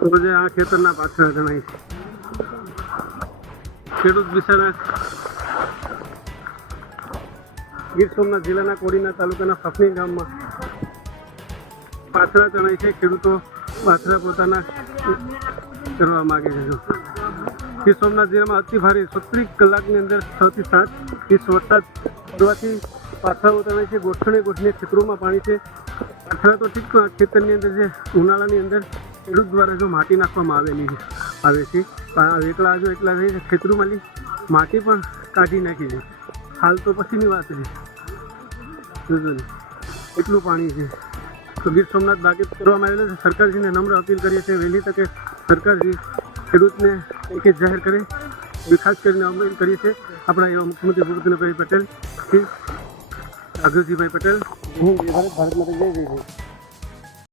તો જે આ ખેતરના પાછળ જણાય છે ખેડૂત બિચારા ગીર સોમનાથ જિલ્લાના કોડીના તાલુકાના ફફની ગામમાં પાથરા જણાય છે. ખેડૂતો પાથરા પોતાના કરવા માગે છે. ગીર સોમનાથ જિલ્લામાં અતિ ભારે 36 કલાકની અંદર 6 થી 7 ઇંચ વરસાદ પડવાથી પાથરાઓ તણાય છે. ગોઠણે ખેતરોમાં પાણી છે. પાથરા તો ઠીક ખેતરની અંદર જે ઉનાળાની અંદર ખેડૂત દ્વારા જો માટી નાખવામાં આવે છે પણ એટલા નહીં ખેતરોમાં માટી પણ કાઢી નાખી છે. હાલ તો પછીની વાત છે. જોજો એટલું પાણી છે. તો ગીર સોમનાથ બાગાયત કરવામાં આવેલો છે. સરકારશ્રીને નમ્ર અપીલ કરીએ છીએ વહેલી તકે સરકારશ્રી ખેડૂતને પેકેજ જાહેર કરે એવી ખાસ કરીને અપીલ કરીએ છીએ. આપણા એવા મુખ્યમંત્રી ભૂપેન્દ્રભાઈ પટેલ શ્રી રાઘવજીભાઈ પટેલ ભારત માટે જય જય.